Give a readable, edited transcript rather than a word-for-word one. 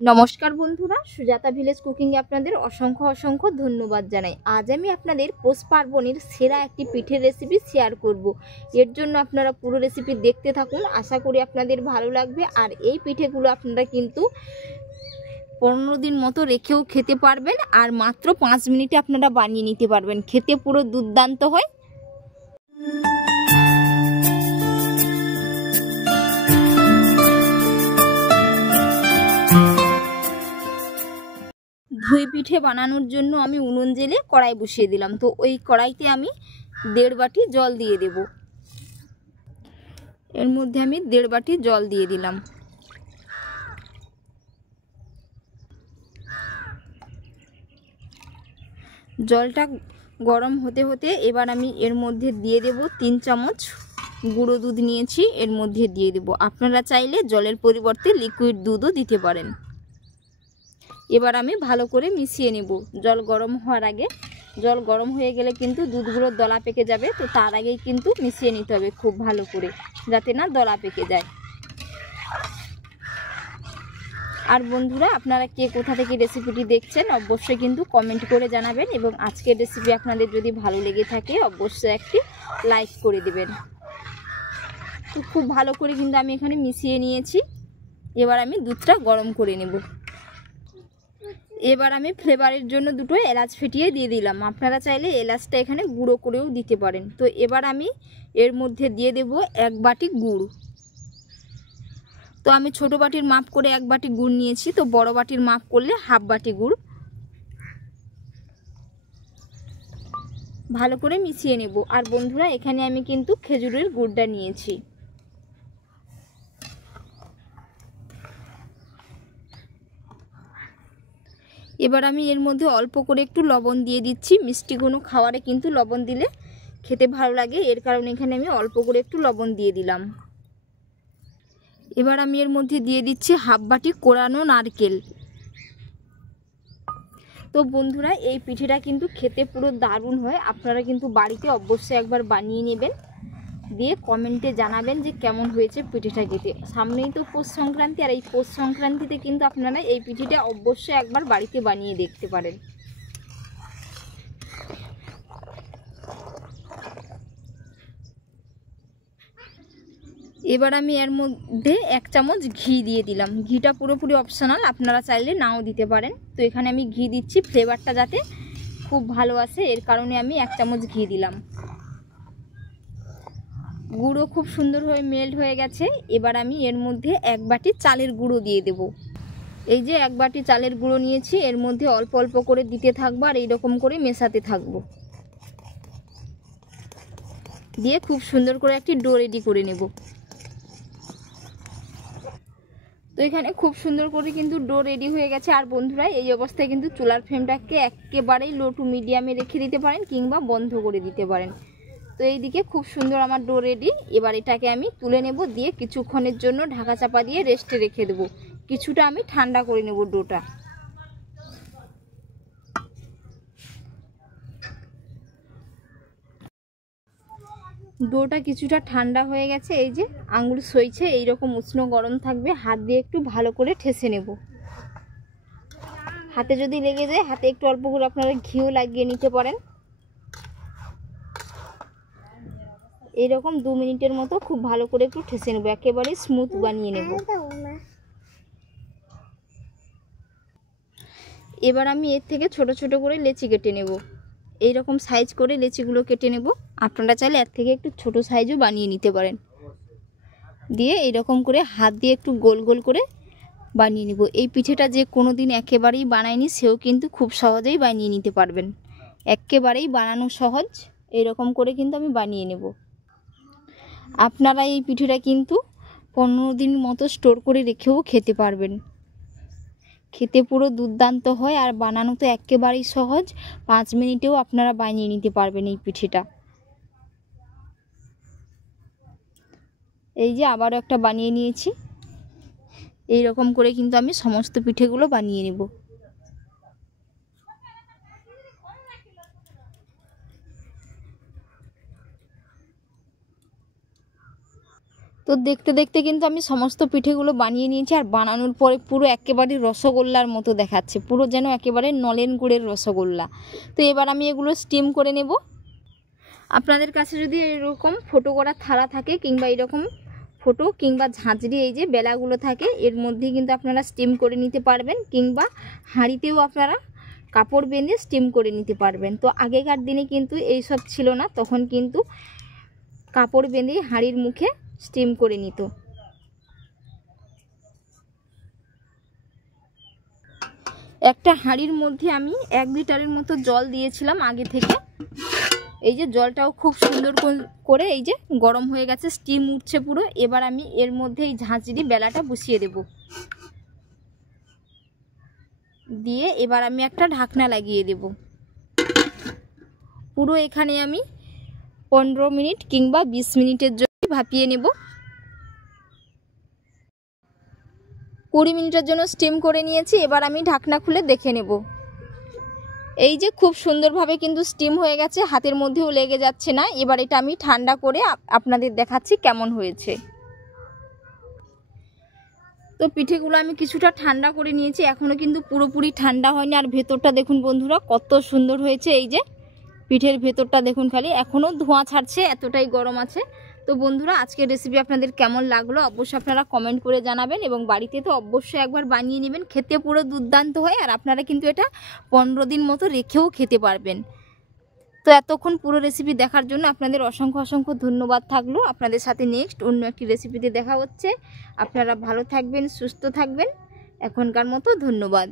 নমস্কার বন্ধুরা, সুজাতা ভিলেজ কুকিংয়ে আপনাদের অসংখ্য অসংখ্য ধন্যবাদ জানাই। আজ আমি আপনাদের পৌষ পার্বণের সেরা একটি পিঠের রেসিপি শেয়ার করব। এর জন্য আপনারা পুরো রেসিপি দেখতে থাকুন, আশা করি আপনাদের ভালো লাগবে। আর এই পিঠেগুলো আপনারা কিন্তু 15 দিন মতো রেখেও খেতে পারবেন, আর মাত্র 5 মিনিটে আপনারা বানিয়ে নিতে পারবেন। খেতে পুরো দুর্দান্ত হয়। ধুই পিঠে বানানোর জন্য আমি উনুন জেলে কড়াই বসিয়ে দিলাম। তো ওই কড়াইতে আমি 1.5 বাটি জল দিয়ে দেব। এর মধ্যে আমি 1.5 বাটি জল দিয়ে দিলাম। জলটা গরম হতে হতে এবার আমি এর মধ্যে দিয়ে দেব 3 চামচ গুঁড়ো দুধ নিয়েছি, এর মধ্যে দিয়ে দেব। আপনারা চাইলে জলের পরিবর্তে লিকুইড দুধও দিতে পারেন। এবার আমি ভালো করে মিশিয়ে নেব। জল গরম হওয়ার আগে, জল গরম হয়ে গেলে কিন্তু দুধগুলো দলা পেকে যাবে, তো তার আগেই কিন্তু মিশিয়ে নিতে হবে খুব ভালো করে, যাতে না দলা পেকে যায়। আর বন্ধুরা, আপনারা কে কোথা থেকে রেসিপিটি দেখছেন অবশ্যই কিন্তু কমেন্ট করে জানাবেন, এবং আজকের রেসিপি আপনাদের যদি ভালো লেগে থাকে অবশ্যই একটি লাইক করে দেবেন। তো খুব ভালো করে কিন্তু আমি এখানে মিশিয়ে নিয়েছি। এবার আমি দুধটা গরম করে নেব। এবার আমি ফ্লেভারের জন্য 2টো এলাচ ফেটিয়ে দিয়ে দিলাম। আপনারা চাইলে এলাচটা এখানে গুঁড়ো করেও দিতে পারেন। তো এবার আমি এর মধ্যে দিয়ে দেব 1 বাটি গুড়। তো আমি ছোট বাটির মাপ করে 1 বাটি গুড় নিয়েছি, তো বড় বাটির মাপ করলে হাফ বাটি গুড়। ভালো করে মিশিয়ে নেব। আর বন্ধুরা, এখানে আমি কিন্তু খেজুরের গুড়টা নিয়েছি। এবার আমি এর মধ্যে অল্প করে একটু লবণ দিয়ে দিচ্ছি। মিষ্টি কোনো খাবারে কিন্তু লবণ দিলে খেতে ভালো লাগে, এর কারণে এখানে আমি অল্প করে একটু লবণ দিয়ে দিলাম। এবার আমি এর মধ্যে দিয়ে দিচ্ছি হাফ বাটি কোরানো নারকেল। তো বন্ধুরা, এই পিঠেটা কিন্তু খেতে পুরো দারুণ হয়। আপনারা কিন্তু বাড়িতে অবশ্যই একবার বানিয়ে নেবেন, দিয়ে কমেন্টে জানাবেন যে কেমন হয়েছে পিঠেটা খেতে। সামনেই তো পৌষ সংক্রান্তি, আর এই পৌষ সংক্রান্তিতে কিন্তু আপনারা এই পিঠেটা অবশ্যই একবার বাড়িতে বানিয়ে দেখতে পারেন। এবার আমি এর মধ্যে 1 চামচ ঘি দিয়ে দিলাম। ঘিটা পুরোপুরি অপশনাল, আপনারা চাইলে নাও দিতে পারেন। তো এখানে আমি ঘি দিচ্ছি ফ্লেভারটা যাতে খুব ভালো আসে, এর কারণে আমি 1 চামচ ঘি দিলাম। গুঁড়ো খুব সুন্দর হয়ে মেল্ট হয়ে গেছে। এবার আমি এর মধ্যে 1 বাটি চালের গুঁড়ো দিয়ে দেব। এই যে 1 বাটি চালের গুঁড়ো নিয়েছি, এর মধ্যে অল্প অল্প করে দিতে থাকবো, আর এইরকম করে মেশাতে থাকবো। দিয়ে খুব সুন্দর করে একটি ডো রেডি করে নেব। তো এখানে খুব সুন্দর করে কিন্তু ডো রেডি হয়ে গেছে। আর বন্ধুরা, এই অবস্থায় কিন্তু চুলার ফ্লেমটাকে একেবারেই লো টু মিডিয়ামে রেখে দিতে পারেন, কিংবা বন্ধ করে দিতে পারেন। তো এইদিকে খুব সুন্দর আমার ডো রেডি। এবার এটাকে আমি তুলে নেব, দিয়ে কিছুক্ষণের জন্য ঢাকা চাপা দিয়ে রেস্টে রেখে দেবো। কিছুটা আমি ঠান্ডা করে নেব ডোটা। ডোটা কিছুটা ঠান্ডা হয়ে গেছে। এই যে আঙুল সইছে, এইরকম উষ্ণ গরম থাকবে। হাত দিয়ে একটু ভালো করে ঠেসে নেব। হাতে যদি লেগে যায়, হাতে একটু অল্প করে আপনারা ঘিও লাগিয়ে নিতে পারেন। এইরকম 2 মিনিটের মতো খুব ভালো করে একটু ঠেসে নেব, একেবারে স্মুথ বানিয়ে নেব। এবার আমি এর থেকে ছোট ছোট করে লেচি কেটে নেব। এইরকম সাইজ করে লেচিগুলো কেটে নেব। আপনারা চাইলে এর থেকে একটু ছোট সাইজও বানিয়ে নিতে পারেন। দিয়ে এইরকম করে হাত দিয়ে একটু গোল গোল করে বানিয়ে নেব। এই পিঠেটা যে কোনো দিন একেবারেই বানায়নি, সেও কিন্তু খুব সহজেই বানিয়ে নিতে পারবেন। একেবারেই বানানো সহজ। এইরকম করে কিন্তু আমি বানিয়ে নেব। আপনারা এই পিঠেটা কিন্তু 15 দিন মতো স্টোর করে রেখেও খেতে পারবেন। খেতে পুরো দুর্দান্ত হয়, আর বানানো তো একেবারেই সহজ। 5 মিনিটেও আপনারা বানিয়ে নিতে পারবেন এই পিঠেটা। এই যে আবারও একটা বানিয়ে নিয়েছি। এই রকম করে কিন্তু আমি সমস্ত পিঠেগুলো বানিয়ে নেব। তো দেখতে দেখতে কিন্তু আমি সমস্ত পিঠেগুলো বানিয়ে নিয়েছি, আর বানানোর পরে পুরো একেবারে রসগোল্লার মতো দেখাচ্ছে, পুরো যেন একেবারে নলেন গুড়ের রসগোল্লা। তো এবার আমি এগুলো স্টিম করে নেব। আপনাদের কাছে যদি এরকম ফোটো করা থালা থাকে কিংবা এরকম ফোটো কিংবা ঝাঁঝরি এই যে বেলাগুলো থাকে, এর মধ্যে কিন্তু আপনারা স্টিম করে নিতে পারবেন, কিংবা হাঁড়িতেও আপনারা কাপড় বেঁধে স্টিম করে নিতে পারবেন। তো আগেকার দিনে কিন্তু এইসব ছিল না, তখন কিন্তু কাপড় বেঁধে হাঁড়ির মুখে স্টিম করে নিত। একটা হাঁড়ির মধ্যে আমি 1 লিটারের মতো জল দিয়েছিলাম আগে থেকে। এই যে জলটাও খুব সুন্দর করে এই যে গরম হয়ে গেছে, স্টিম উঠছে পুরো। এবার আমি এর মধ্যে এই ঝাঁঝরি বেলাটা বসিয়ে দেব, দিয়ে এবার আমি একটা ঢাকনা লাগিয়ে দেব। পুরো এখানে আমি 15 মিনিট কিংবা 20 মিনিটের জন্য ভাপিয়ে নেব। 20 মিনিটের জন্য স্টিম করে নিয়েছি। এবার আমি ঢাকনা খুলে দেখে নেব। এই যে খুব সুন্দরভাবে কিন্তু স্টিম হয়ে গেছে, হাতের মধ্যেও লেগে যাচ্ছে না। এবার এটা আমি ঠান্ডা করে আপনাদের দেখাচ্ছি কেমন হয়েছে। তো পিঠেগুলো আমি কিছুটা ঠান্ডা করে নিয়েছি, এখনও কিন্তু পুরোপুরি ঠান্ডা হয়নি। আর ভেতরটা দেখুন বন্ধুরা কত সুন্দর হয়েছে। এই যে পিঠের ভেতরটা দেখুন, খালি এখনও ধোঁয়া ছাড়ছে, এতটাই গরম আছে। তো বন্ধুরা আজকের রেসিপি আপনাদের কেমন লাগলো অবশ্যই আপনারা কমেন্ট করে জানাবেন, এবং বাড়িতে তো অবশ্যই একবার বানিয়ে নেবেন, খেতে পুরো দুর্দান্ত হয়। আর আপনারা কিন্তু এটা 15 দিন মতো রেখেও খেতে পারবেন। তো এতক্ষণ পুরো রেসিপি দেখার জন্য আপনাদের অসংখ্য অসংখ্য ধন্যবাদ থাকলো। আপনাদের সাথে নেক্সট অন্য একটি রেসিপিতে দেখা হচ্ছে। আপনারা ভালো থাকবেন, সুস্থ থাকবেন। এখনকার মতো ধন্যবাদ।